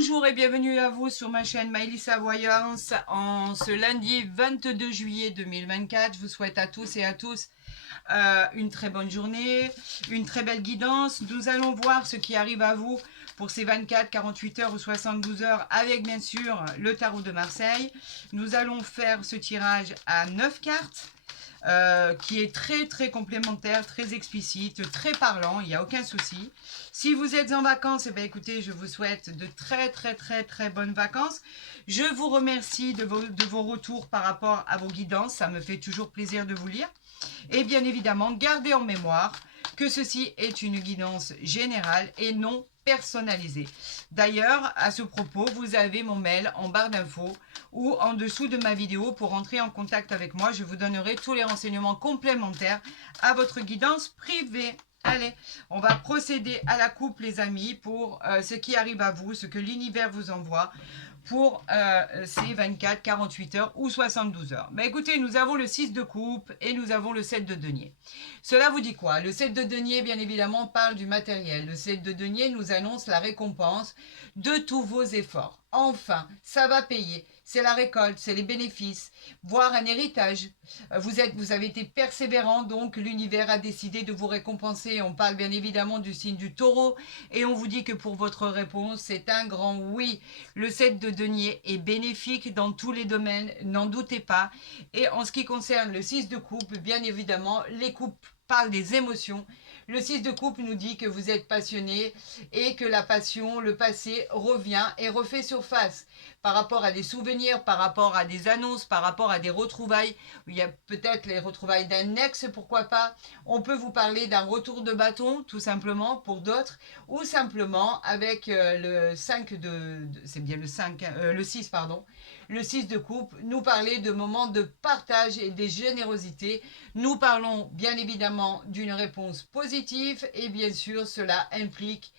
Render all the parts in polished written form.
Bonjour et bienvenue à vous sur ma chaîne Maëlissa Voyance en ce lundi 22 juillet 2024. Je vous souhaite à tous et à tous une très bonne journée, une très belle guidance. Nous allons voir ce qui arrive à vous pour ces 24, 48 heures ou 72 heures avec bien sûr le tarot de Marseille. Nous allons faire ce tirage à 9 cartes. Qui est très complémentaire, très explicite, très parlant, il n'y a aucun souci. Si vous êtes en vacances, eh bien, écoutez, je vous souhaite de très bonnes vacances. Je vous remercie de vos retours par rapport à vos guidances, ça me fait toujours plaisir de vous lire. Et bien évidemment, gardez en mémoire que ceci est une guidance générale et non personnalisée. D'ailleurs, à ce propos, vous avez mon mail en barre d'infos ou en dessous de ma vidéo pour entrer en contact avec moi. Je vous donnerai tous les renseignements complémentaires à votre guidance privée. Allez, on va procéder à la coupe, les amis, pour ce qui arrive à vous, ce que l'univers vous envoie pour ces 24, 48 heures ou 72 heures. Mais écoutez, nous avons le 6 de coupe et nous avons le 7 de denier. Cela vous dit quoi? Le 7 de denier, bien évidemment, parle du matériel. Le 7 de denier nous annonce la récompense de tous vos efforts. Enfin, ça va payer. C'est la récolte, c'est les bénéfices, voire un héritage. Vous avez été persévérant, donc l'univers a décidé de vous récompenser. On parle bien évidemment du signe du taureau et on vous dit que pour votre réponse, c'est un grand oui. Le 7 de denier est bénéfique dans tous les domaines, n'en doutez pas. Et en ce qui concerne le 6 de coupe, bien évidemment, les coupes parlent des émotions. Le 6 de coupe nous dit que vous êtes passionné et que la passion, le passé, revient et refait surface par rapport à des souvenirs, par rapport à des annonces, par rapport à des retrouvailles. Il y a peut-être les retrouvailles d'un ex, pourquoi pas. On peut vous parler d'un retour de bâton, tout simplement, pour d'autres, ou simplement avec le 5 c'est bien le 5, le 6, pardon. Le 6 de coupe, nous parler de moments de partage et des générosités. Nous parlons bien évidemment d'une réponse positive et bien sûr cela implique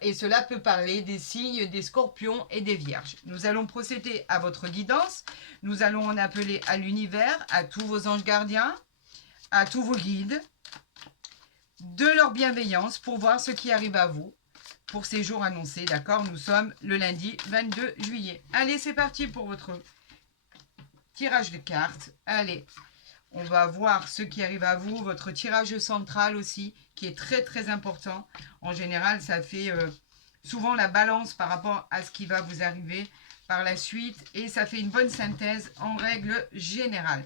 et cela peut parler des signes des scorpions et des vierges. Nous allons procéder à votre guidance. Nous allons en appeler à l'univers, à tous vos anges gardiens, à tous vos guides, de leur bienveillance pour voir ce qui arrive à vous pour ces jours annoncés. D'accord? Nous sommes le lundi 22 juillet. Allez, c'est parti pour votre tirage de cartes. Allez, on va voir ce qui arrive à vous, votre tirage central aussi, qui est très important. En général, ça fait souvent la balance par rapport à ce qui va vous arriver par la suite. Et ça fait une bonne synthèse en règle générale.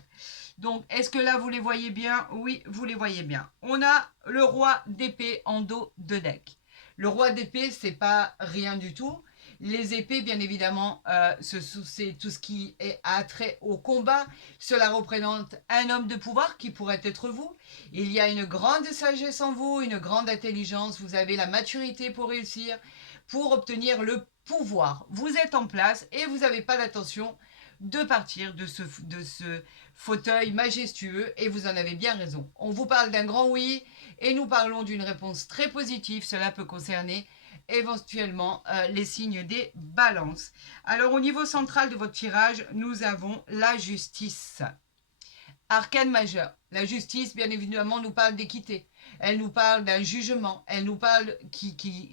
Donc, est-ce que là, vous les voyez bien? Oui, vous les voyez bien. On a le roi d'épée en dos de deck. Le roi d'épée, c'est pas rien du tout. Les épées, bien évidemment, c'est tout ce qui est attrait au combat. Cela représente un homme de pouvoir qui pourrait être vous. Il y a une grande sagesse en vous, une grande intelligence. Vous avez la maturité pour réussir, pour obtenir le pouvoir. Vous êtes en place et vous n'avez pas l'intention de partir de ce fauteuil majestueux et vous en avez bien raison. On vous parle d'un grand oui et nous parlons d'une réponse très positive. Cela peut concerner éventuellement les signes des balances. Alors au niveau central de votre tirage, nous avons la justice. Arcane majeur. La justice, bien évidemment, nous parle d'équité. Elle nous parle d'un jugement. Elle nous parle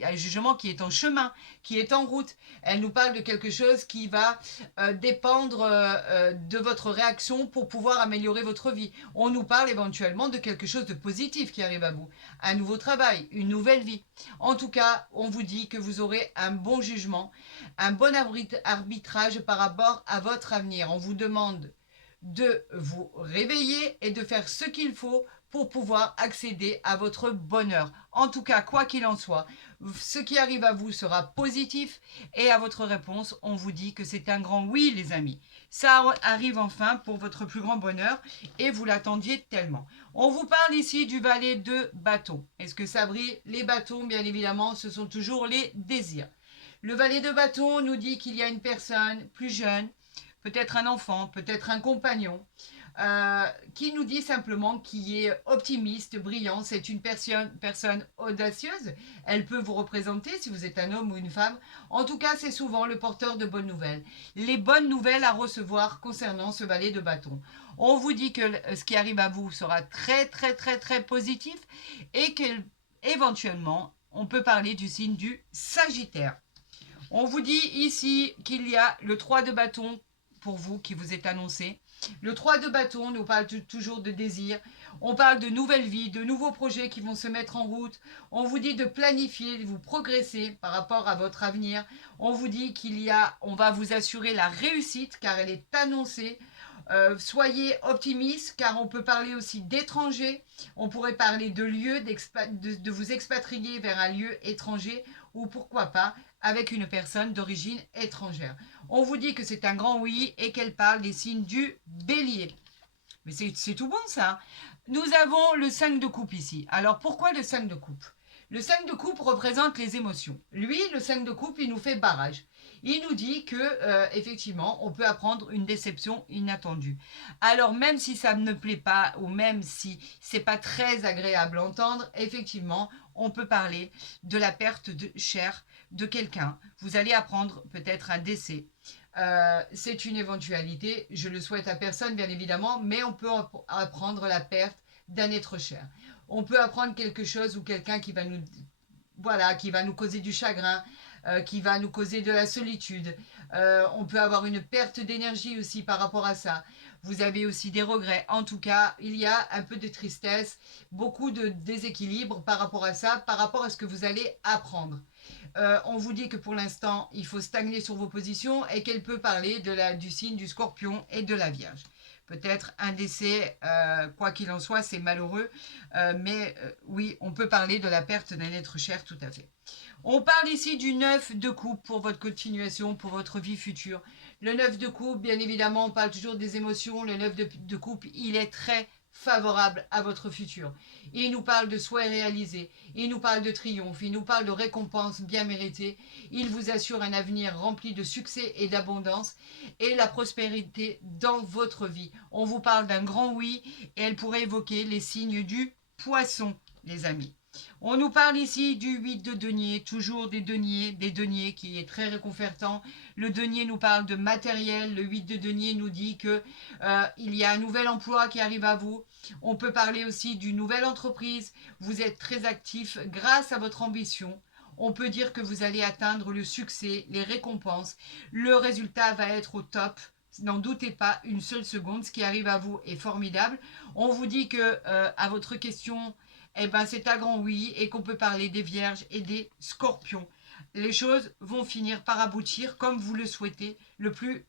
un jugement qui est en chemin, qui est en route. Elle nous parle de quelque chose qui va dépendre de votre réaction pour pouvoir améliorer votre vie. On nous parle éventuellement de quelque chose de positif qui arrive à vous. Un nouveau travail, une nouvelle vie. En tout cas, on vous dit que vous aurez un bon jugement, un bon arbitrage par rapport à votre avenir. On vous demande de vous réveiller et de faire ce qu'il faut pour pouvoir accéder à votre bonheur. En tout cas, quoi qu'il en soit, ce qui arrive à vous sera positif et à votre réponse, on vous dit que c'est un grand oui, les amis. Ça arrive enfin pour votre plus grand bonheur et vous l'attendiez tellement. On vous parle ici du valet de bâton. Est-ce que ça brille? Les bâtons, bien évidemment, ce sont toujours les désirs. Le valet de bâton nous dit qu'il y a une personne plus jeune, peut-être un enfant, peut-être un compagnon, qui nous dit simplement qu'il est optimiste, brillant. C'est une personne audacieuse. Elle peut vous représenter si vous êtes un homme ou une femme. En tout cas, c'est souvent le porteur de bonnes nouvelles. Les bonnes nouvelles à recevoir concernant ce valet de bâton. On vous dit que ce qui arrive à vous sera très positif et qu'éventuellement, on peut parler du signe du Sagittaire. On vous dit ici qu'il y a le 3 de bâton pour vous qui vous est annoncé. Le 3 de bâton nous parle toujours de désir. On parle de nouvelles vies, de nouveaux projets qui vont se mettre en route. On vous dit de planifier, de vous progresser par rapport à votre avenir. On vous dit on va vous assurer la réussite car elle est annoncée. Soyez optimistes car on peut parler aussi d'étrangers. On pourrait parler de lieux, de vous expatrier vers un lieu étranger ou pourquoi pas avec une personne d'origine étrangère. On vous dit que c'est un grand oui et qu'elle parle des signes du bélier. Mais c'est tout bon ça. Nous avons le 5 de coupe ici. Alors pourquoi le 5 de coupe? Le 5 de coupe représente les émotions. Lui, le 5 de coupe, il nous fait barrage. Il nous dit que effectivement, on peut apprendre une déception inattendue. Alors même si ça ne plaît pas ou même si c'est pas très agréable à entendre, effectivement, on peut parler de la perte de chair de quelqu'un. Vous allez apprendre peut-être un décès. C'est une éventualité, je le souhaite à personne bien évidemment, mais on peut apprendre la perte d'un être cher. On peut apprendre quelque chose ou quelqu'un qui va nous causer du chagrin, qui va nous causer de la solitude. On peut avoir une perte d'énergie aussi par rapport à ça. Vous avez aussi des regrets. En tout cas, il y a un peu de tristesse, beaucoup de déséquilibre par rapport à ça, par rapport à ce que vous allez apprendre. On vous dit que pour l'instant, il faut stagner sur vos positions et qu'elle peut parler du signe du Scorpion et de la Vierge. Peut-être un décès, quoi qu'il en soit, c'est malheureux, mais oui, on peut parler de la perte d'un être cher, tout à fait. On parle ici du 9 de coupe pour votre continuation, pour votre vie future. Le 9 de coupe, bien évidemment, on parle toujours des émotions. Le 9 de coupe, il est très favorable à votre futur. Il nous parle de souhaits réalisés, il nous parle de triomphe, il nous parle de récompenses bien méritées. Il vous assure un avenir rempli de succès et d'abondance et la prospérité dans votre vie. On vous parle d'un grand oui et elle pourrait évoquer les signes du poisson, les amis. On nous parle ici du 8 de denier, toujours des deniers qui est très réconfortant. Le denier nous parle de matériel, le 8 de denier nous dit que il y a un nouvel emploi qui arrive à vous. On peut parler aussi d'une nouvelle entreprise. Vous êtes très actif grâce à votre ambition. On peut dire que vous allez atteindre le succès, les récompenses. Le résultat va être au top. N'en doutez pas une seule seconde. Ce qui arrive à vous est formidable. On vous dit que à votre question, eh ben, c'est un grand oui et qu'on peut parler des vierges et des scorpions. Les choses vont finir par aboutir comme vous le souhaitez, le plus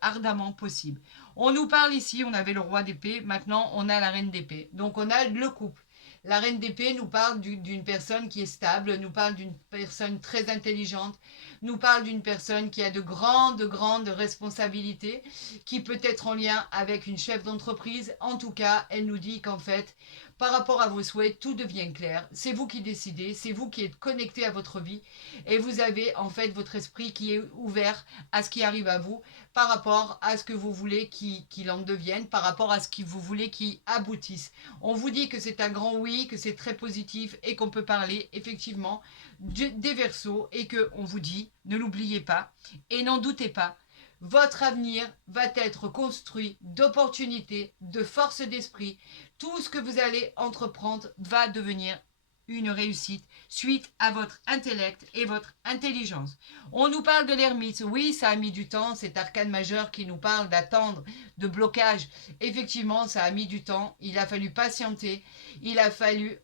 ardemment possible. On nous parle ici, on avait le roi d'épée, maintenant on a la reine d'épée. Donc on a le couple. La reine d'épée nous parle d'une personne qui est stable, nous parle d'une personne très intelligente, nous parle d'une personne qui a de grandes responsabilités, qui peut être en lien avec une chef d'entreprise. En tout cas, elle nous dit qu'en fait, par rapport à vos souhaits, tout devient clair. C'est vous qui décidez, c'est vous qui êtes connecté à votre vie et vous avez en fait votre esprit qui est ouvert à ce qui arrive à vous par rapport à ce que vous voulez qu'il en devienne, par rapport à ce que vous voulez qu'il aboutisse. On vous dit que c'est un grand oui, que c'est très positif et qu'on peut parler effectivement des Verseaux et qu'on vous dit, ne l'oubliez pas et n'en doutez pas, votre avenir va être construit d'opportunités, de force d'esprit. Tout ce que vous allez entreprendre va devenir une réussite suite à votre intellect et votre intelligence. On nous parle de l'ermite. Oui, ça a mis du temps. C'est Arcane Majeur qui nous parle d'attendre, de blocage. Effectivement, ça a mis du temps. Il a fallu patienter. Il a fallu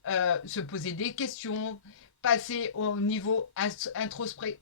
se poser des questions, passer au niveau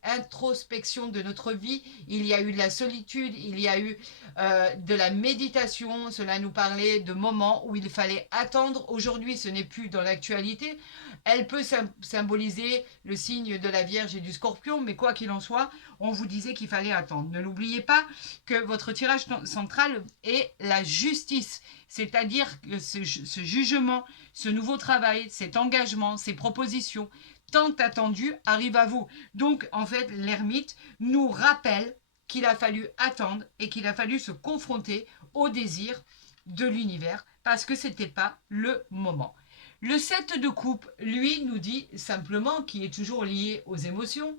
introspection de notre vie. Il y a eu de la solitude, il y a eu de la méditation. Cela nous parlait de moments où il fallait attendre. Aujourd'hui, ce n'est plus dans l'actualité. Elle peut symboliser le signe de la Vierge et du Scorpion, mais quoi qu'il en soit, on vous disait qu'il fallait attendre. Ne l'oubliez pas que votre tirage central est la justice, c'est-à-dire que ce jugement, ce nouveau travail, cet engagement, ces propositions, tant attendu arrive à vous. Donc, en fait, l'ermite nous rappelle qu'il a fallu attendre et qu'il a fallu se confronter au désir de l'univers parce que ce n'était pas le moment. Le 7 de coupe, lui, nous dit simplement, qui est toujours lié aux émotions,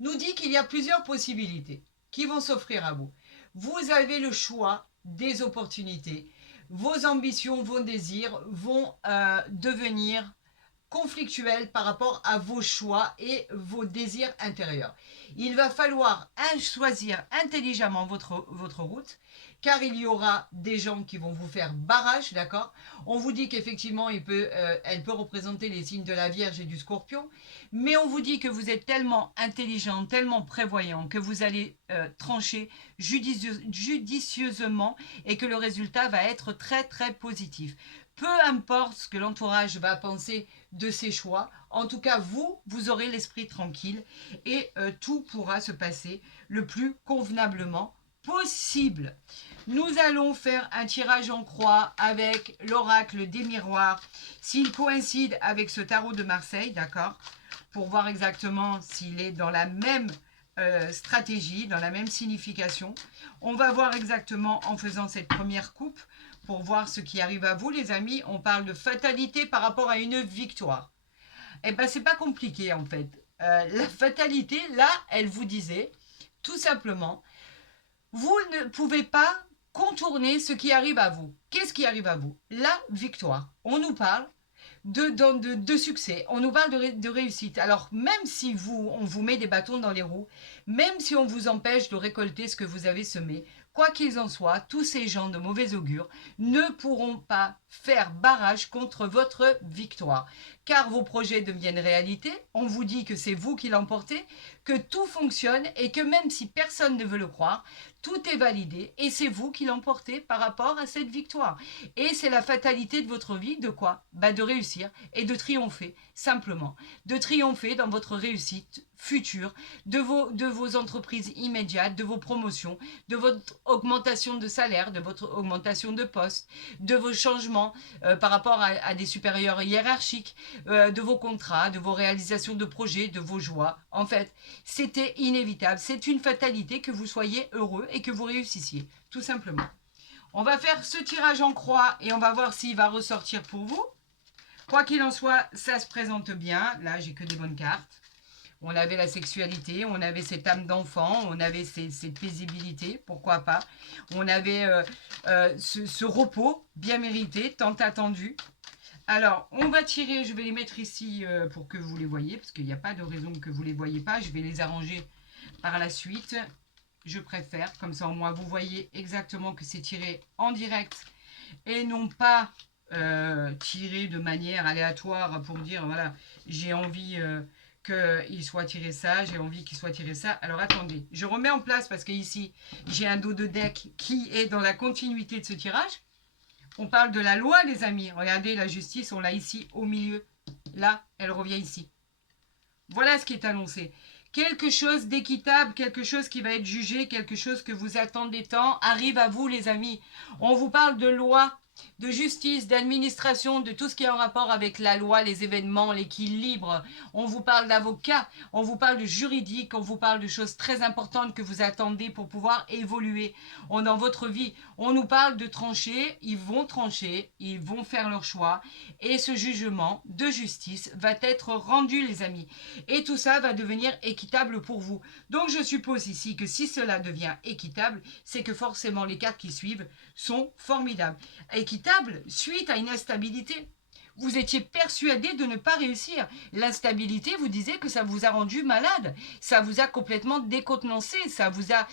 nous dit qu'il y a plusieurs possibilités qui vont s'offrir à vous. Vous avez le choix des opportunités. Vos ambitions, vos désirs vont devenir conflictuel par rapport à vos choix et vos désirs intérieurs. Il va falloir choisir intelligemment votre route, car il y aura des gens qui vont vous faire barrage, d'accord? On vous dit qu'effectivement, elle peut représenter les signes de la Vierge et du Scorpion, mais on vous dit que vous êtes tellement intelligent, tellement prévoyant, que vous allez trancher judicieusement et que le résultat va être très très positif. Peu importe ce que l'entourage va penser de ses choix, en tout cas vous aurez l'esprit tranquille et tout pourra se passer le plus convenablement possible. Nous allons faire un tirage en croix avec l'oracle des miroirs, s'il coïncide avec ce tarot de Marseille, d'accord, pour voir exactement s'il est dans la même stratégie, dans la même signification. On va voir exactement en faisant cette première coupe pour voir ce qui arrive à vous, les amis. On parle de fatalité par rapport à une victoire. Eh bien, c'est pas compliqué, en fait. La fatalité, là, elle vous disait, tout simplement, vous ne pouvez pas contourner ce qui arrive à vous. Qu'est-ce qui arrive à vous? La victoire. On nous parle de succès, on nous parle de réussite. Alors, même si on vous met des bâtons dans les roues, même si on vous empêche de récolter ce que vous avez semé, quoi qu'il en soit, tous ces gens de mauvais augure ne pourront pas faire barrage contre votre victoire. Car vos projets deviennent réalité, on vous dit que c'est vous qui l'emportez, que tout fonctionne et que même si personne ne veut le croire, tout est validé et c'est vous qui l'emportez par rapport à cette victoire. Et c'est la fatalité de votre vie, de quoi? De réussir et de triompher, simplement. De triompher dans votre réussite future, de vos entreprises immédiates, de vos promotions, de votre augmentation de salaire, de votre augmentation de poste, de vos changements par rapport à des supérieurs hiérarchiques, de vos contrats, de vos réalisations de projets, de vos joies. En fait, c'était inévitable. C'est une fatalité que vous soyez heureux et que vous réussissiez, tout simplement. On va faire ce tirage en croix et on va voir s'il va ressortir pour vous. Quoi qu'il en soit, ça se présente bien. Là, j'ai que des bonnes cartes. On avait la sexualité, on avait cette âme d'enfant, on avait cette paisibilité, pourquoi pas. On avait ce repos bien mérité, tant attendu. Alors, on va tirer, je vais les mettre ici pour que vous les voyez, parce qu'il n'y a pas de raison que vous ne les voyez pas. Je vais les arranger par la suite. Je préfère, comme ça au moins vous voyez exactement que c'est tiré en direct et non pas tiré de manière aléatoire pour dire, voilà, j'ai envie... qu'il soit tiré ça, j'ai envie qu'il soit tiré ça. Alors attendez, je remets en place parce que ici j'ai un dos de deck qui est dans la continuité de ce tirage. On parle de la loi, les amis. Regardez, la justice, on l'a ici au milieu. Là, elle revient ici. Voilà ce qui est annoncé. Quelque chose d'équitable, quelque chose qui va être jugé, quelque chose que vous attendez tant, arrive à vous, les amis. On vous parle de loi, de justice, d'administration, de tout ce qui est en rapport avec la loi, les événements, l'équilibre. On vous parle d'avocats, on vous parle de juridique, on vous parle de choses très importantes que vous attendez pour pouvoir évoluer dans votre vie. On nous parle de trancher, ils vont faire leur choix et ce jugement de justice va être rendu, les amis. Et tout ça va devenir équitable pour vous. Donc je suppose ici que si cela devient équitable, c'est que forcément les cartes qui suivent sont formidables. Équitable suite à une instabilité. Vous étiez persuadé de ne pas réussir. L'instabilité, vous disiez que ça vous a rendu malade. Ça vous a complètement décontenancé. Ça vous a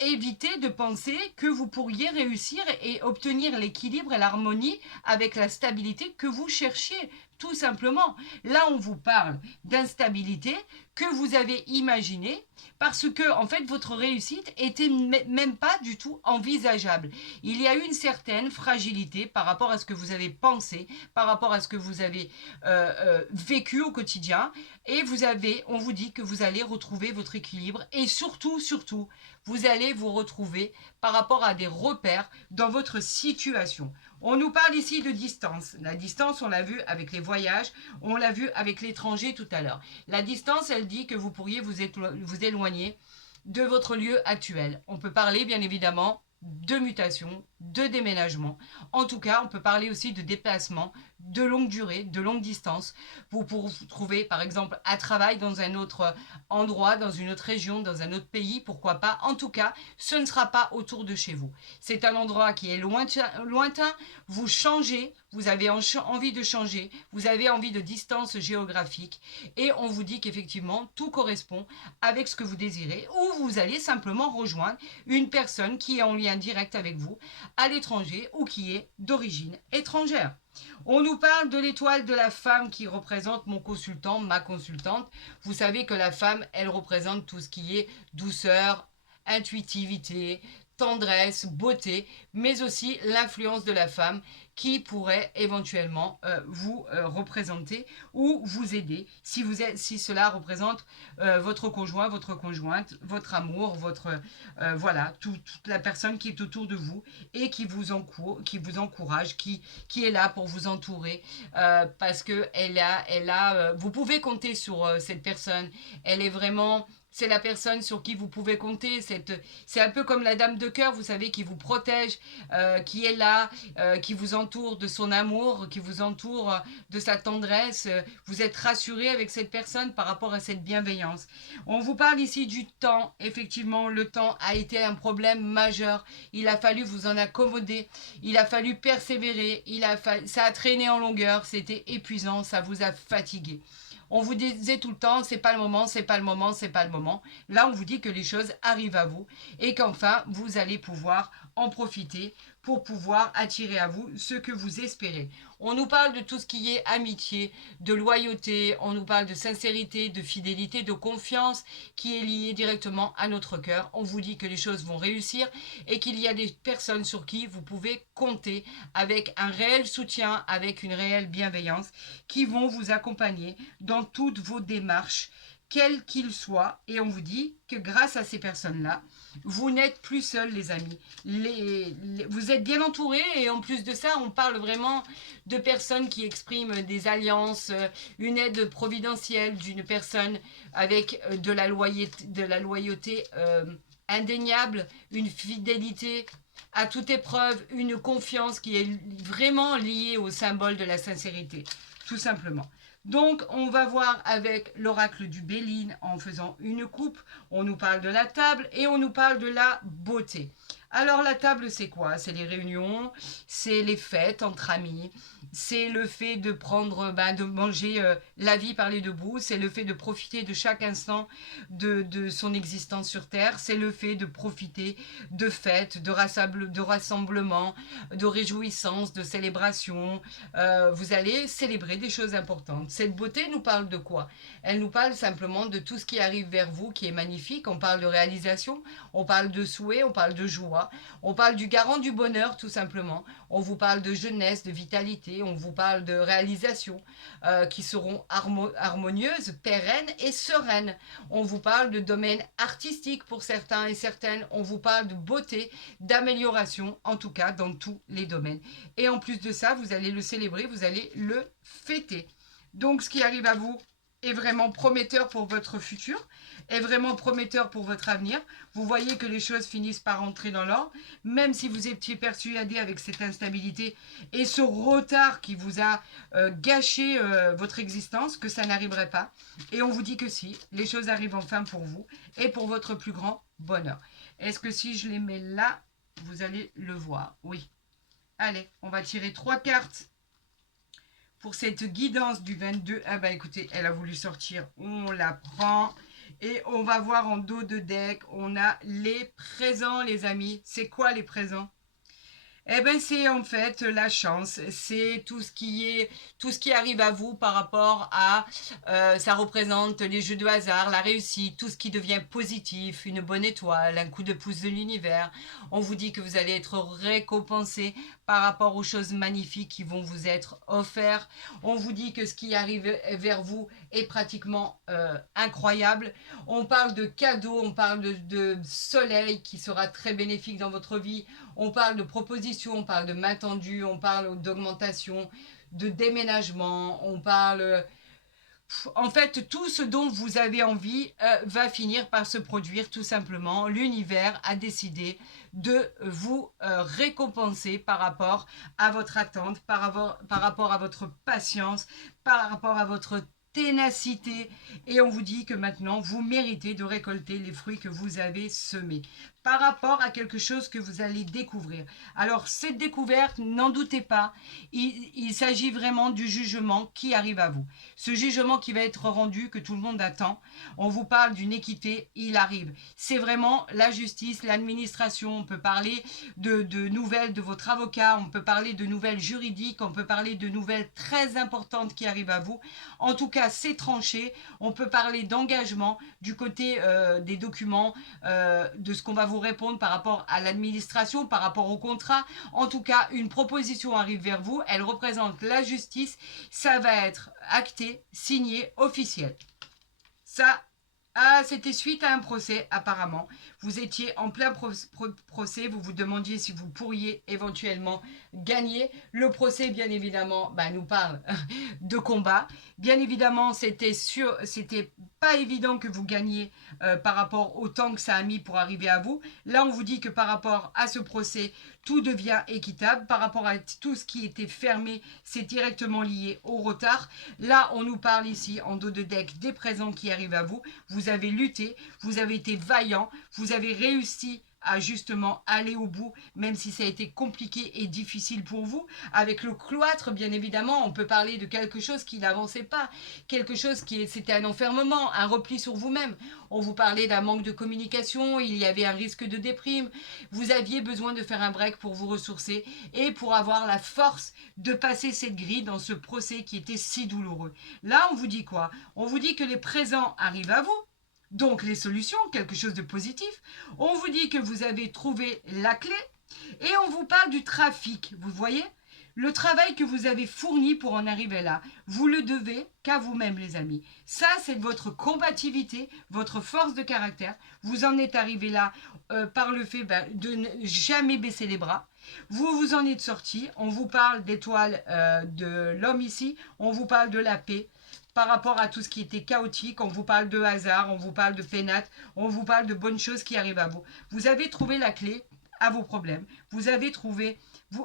évité de penser que vous pourriez réussir et obtenir l'équilibre et l'harmonie avec la stabilité que vous cherchiez. Tout simplement. Là, on vous parle d'instabilité que vous avez imaginée parce que, en fait, votre réussite était même pas du tout envisageable. Il y a eu une certaine fragilité par rapport à ce que vous avez pensé, par rapport à ce que vous avez vécu au quotidien. Et on vous dit que vous allez retrouver votre équilibre et surtout, vous allez vous retrouver par rapport à des repères dans votre situation. On nous parle ici de distance. La distance, on l'a vu avec les voyages, on l'a vu avec l'étranger tout à l'heure. La distance, elle dit que vous pourriez vous éloigner de votre lieu actuel. On peut parler, bien évidemment, de mutation, de déménagement. En tout cas, on peut parler aussi de déplacement, de longue durée, de longue distance, pour vous trouver par exemple un travail dans un autre endroit, dans une autre région, dans un autre pays, pourquoi pas. En tout cas, ce ne sera pas autour de chez vous. C'est un endroit qui est lointain, vous changez, vous avez envie de changer, vous avez envie de distance géographique et on vous dit qu'effectivement tout correspond avec ce que vous désirez ou vous allez simplement rejoindre une personne qui est en lien direct avec vous à l'étranger ou qui est d'origine étrangère. On nous parle de l'étoile de la femme qui représente mon consultant, ma consultante. Vous savez que la femme, elle représente tout ce qui est douceur, intuitivité, tendresse, beauté, mais aussi l'influence de la femme qui pourrait éventuellement vous représenter ou vous aider si cela représente votre conjoint, votre conjointe, votre amour, voilà, toute la personne qui est autour de vous et qui vous encourage, qui est là pour vous entourer parce que vous pouvez compter sur cette personne. Elle est vraiment c'est la personne sur qui vous pouvez compter. C'est un peu comme la dame de cœur, vous savez, qui vous protège, qui est là, qui vous entoure de son amour, qui vous entoure de sa tendresse. Vous êtes rassuré avec cette personne par rapport à cette bienveillance. On vous parle ici du temps. Effectivement, le temps a été un problème majeur. Il a fallu vous en accommoder. Il a fallu persévérer. Ça a traîné en longueur. C'était épuisant. Ça vous a fatigué. On vous disait tout le temps, c'est pas le moment, c'est pas le moment, c'est pas le moment. Là, on vous dit que les choses arrivent à vous et qu'enfin, vous allez pouvoir en profiter pour pouvoir attirer à vous ce que vous espérez. On nous parle de tout ce qui est amitié, de loyauté, on nous parle de sincérité, de fidélité, de confiance qui est liée directement à notre cœur. On vous dit que les choses vont réussir et qu'il y a des personnes sur qui vous pouvez compter avec un réel soutien, avec une réelle bienveillance qui vont vous accompagner dans toutes vos démarches, quels qu'ils soient. Et on vous dit que grâce à ces personnes-là, vous n'êtes plus seuls, les amis. Vous êtes bien entourés et en plus de ça, on parle vraiment de personnes qui expriment des alliances, une aide providentielle d'une personne avec de la loyauté indéniable, une fidélité à toute épreuve, une confiance qui est vraiment liée au symbole de la sincérité, tout simplement. Donc, on va voir avec l'oracle du Béline en faisant une coupe. On nous parle de la table et on nous parle de la beauté. Alors, la table, c'est quoi? C'est les réunions, c'est les fêtes entre amis, c'est le fait de de manger la vie par les deux bouts, c'est le fait de profiter de chaque instant de son existence sur Terre, c'est le fait de profiter de fêtes, de rassemblements, de réjouissances, de célébrations. Vous allez célébrer des choses importantes. Cette beauté nous parle de quoi? Elle nous parle simplement de tout ce qui arrive vers vous, qui est magnifique. On parle de réalisation, on parle de souhait, on parle de joie, on parle du garant du bonheur, tout simplement. On vous parle de jeunesse, de vitalité, on vous parle de réalisation qui seront harmonieuses, pérennes et sereines. On vous parle de domaine artistique pour certains et certaines. On vous parle de beauté, d'amélioration, en tout cas dans tous les domaines. Et en plus de ça, vous allez le célébrer, vous allez le fêter. Donc ce qui arrive à vous est vraiment prometteur pour votre futur, est vraiment prometteur pour votre avenir. Vous voyez que les choses finissent par entrer dans l'ordre, même si vous étiez persuadé avec cette instabilité et ce retard qui vous a gâché votre existence, que ça n'arriverait pas. Et on vous dit que si, les choses arrivent enfin pour vous et pour votre plus grand bonheur. Est-ce que si je les mets là, vous allez le voir? Oui. Allez, on va tirer 3 cartes pour cette guidance du 22. Ah bah écoutez, elle a voulu sortir. On la prend. Et on va voir en dos de deck, on a les présents, les amis. C'est quoi les présents? Eh bien, c'est en fait la chance, c'est tout ce qui arrive à vous par rapport à, ça représente les jeux de hasard, la réussite, tout ce qui devient positif, une bonne étoile, un coup de pouce de l'univers. On vous dit que vous allez être récompensé par rapport aux choses magnifiques qui vont vous être offertes. On vous dit que ce qui arrive vers vous est pratiquement incroyable. On parle de cadeaux, on parle de soleil qui sera très bénéfique dans votre vie. On parle de propositions, on parle de main tendue, on parle d'augmentation, de déménagement, on parle En fait, tout ce dont vous avez envie va finir par se produire tout simplement. L'univers a décidé de vous récompenser par rapport à votre attente, par rapport à votre patience, par rapport à votre ténacité. Et on vous dit que maintenant, vous méritez de récolter les fruits que vous avez semés par rapport à quelque chose que vous allez découvrir. Alors, cette découverte, n'en doutez pas, il s'agit vraiment du jugement qui arrive à vous. Ce jugement qui va être rendu, que tout le monde attend, on vous parle d'une équité, il arrive. C'est vraiment la justice, l'administration, on peut parler de nouvelles de votre avocat, on peut parler de nouvelles juridiques, on peut parler de nouvelles très importantes qui arrivent à vous. En tout cas, c'est tranché, on peut parler d'engagement du côté des documents, de ce qu'on va vous répondre par rapport à l'administration, par rapport au contrat. En tout cas, une proposition arrive vers vous, elle représente la justice, ça va être acté, signé, officiel. Ça, c'était suite à un procès apparemment. Vous étiez en plein procès, vous vous demandiez si vous pourriez éventuellement gagner. Le procès, bien évidemment, nous parle de combat. Bien évidemment, c'était pas évident que vous gagniez par rapport au temps que ça a mis pour arriver à vous. Là, on vous dit que par rapport à ce procès, tout devient équitable. Par rapport à tout ce qui était fermé, c'est directement lié au retard. Là, on nous parle ici, en dos de deck, des présents qui arrivent à vous. Vous avez lutté, vous avez été vaillant, vous avez réussi à justement aller au bout, même si ça a été compliqué et difficile pour vous. Avec le cloître, bien évidemment, on peut parler de quelque chose qui n'avançait pas, quelque chose c'était un enfermement, un repli sur vous-même. On vous parlait d'un manque de communication, il y avait un risque de déprime. Vous aviez besoin de faire un break pour vous ressourcer et pour avoir la force de passer cette grille dans ce procès qui était si douloureux. Là, on vous dit quoi? On vous dit que les présents arrivent à vous. Donc les solutions, quelque chose de positif. On vous dit que vous avez trouvé la clé et on vous parle du trafic. Vous voyez, le travail que vous avez fourni pour en arriver là, vous le devez qu'à vous-même, les amis. Ça, c'est votre combativité, votre force de caractère. Vous en êtes arrivé là par le fait de ne jamais baisser les bras. Vous vous en êtes sorti. On vous parle d'étoile de l'homme ici. On vous parle de la paix. Par rapport à tout ce qui était chaotique, on vous parle de hasard, on vous parle de pénate, on vous parle de bonnes choses qui arrivent à vous. Vous avez trouvé la clé à vos problèmes. Vous avez trouvé...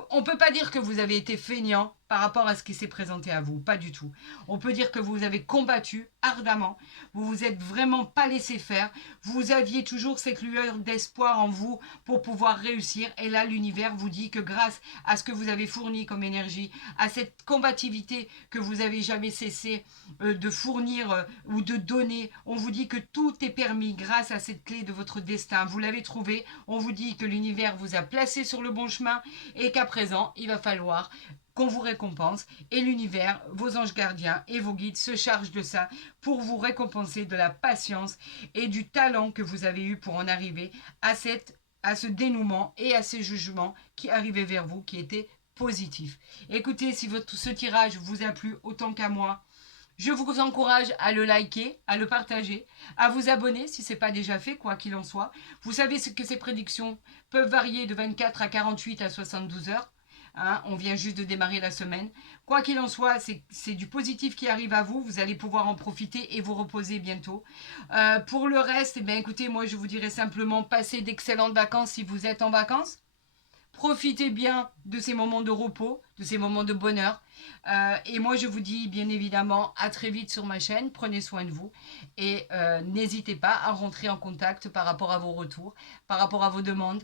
on ne peut pas dire que vous avez été feignant par rapport à ce qui s'est présenté à vous. Pas du tout. On peut dire que vous avez combattu ardemment. Vous vous êtes vraiment pas laissé faire. Vous aviez toujours cette lueur d'espoir en vous pour pouvoir réussir. Et là, l'univers vous dit que grâce à ce que vous avez fourni comme énergie, à cette combativité que vous n'avez jamais cessé de fournir ou de donner, on vous dit que tout est permis grâce à cette clé de votre destin. Vous l'avez trouvée. On vous dit que l'univers vous a placé sur le bon chemin et qu'à présent, il va falloir qu'on vous récompense et l'univers, vos anges gardiens et vos guides se chargent de ça pour vous récompenser de la patience et du talent que vous avez eu pour en arriver à ce dénouement et à ces jugements qui arrivaient vers vous, qui étaient positifs. Écoutez, si ce tirage vous a plu autant qu'à moi, je vous encourage à le liker, à le partager, à vous abonner si ce n'est pas déjà fait, quoi qu'il en soit. Vous savez que ces prédictions peuvent varier de 24 à 48 à 72 heures. Hein, on vient juste de démarrer la semaine. Quoi qu'il en soit, c'est du positif qui arrive à vous. Vous allez pouvoir en profiter et vous reposer bientôt. Pour le reste, écoutez, moi je vous dirais simplement passez d'excellentes vacances si vous êtes en vacances. Profitez bien de ces moments de repos, de ces moments de bonheur. Et moi, je vous dis bien évidemment à très vite sur ma chaîne. Prenez soin de vous et n'hésitez pas à rentrer en contact par rapport à vos retours, par rapport à vos demandes,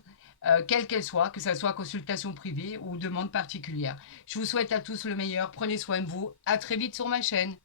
quelles qu'elles soient, que ce soit consultation privée ou demande particulière. Je vous souhaite à tous le meilleur. Prenez soin de vous. À très vite sur ma chaîne.